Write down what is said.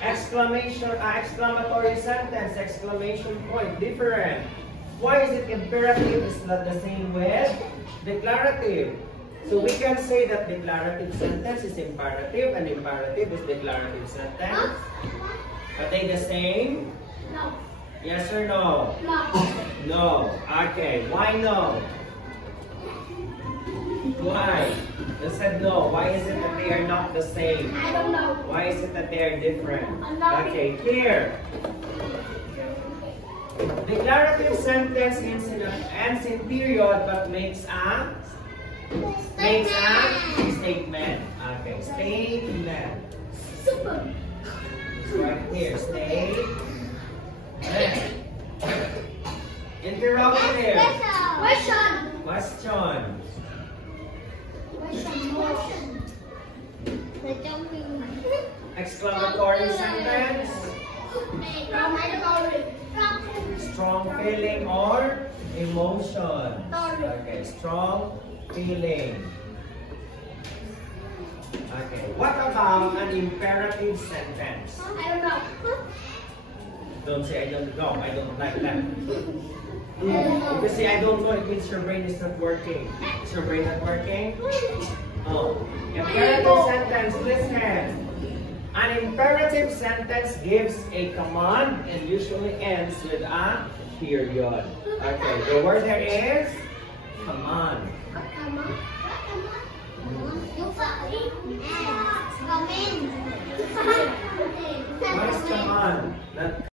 Exclamatory sentence, exclamation point, different. Why is it imperative is not the same with declarative? So we can say that declarative sentence is imperative and imperative is declarative sentence. Are they the same? No. Yes or no? No. No. Okay. Why no? Why? They said no. Why is it that they are not the same? I don't know. Why is it that they are different? Okay. Okay, here. Declarative sentence ends in period but makes a statement. Okay, statement. Super. Right here, statement. Interrogative. Question. Question. Exclamatory sentence. Strong feeling or emotion. Okay, strong feeling. Okay, what about an imperative sentence? I don't know. Don't say I don't know, I don't like that. If you say I don't know, it means your brain is not working. Is your brain not working? Oh. Imperative sentence, listen. An imperative sentence gives a command and usually ends with a period. Okay, the word there is command. What is command?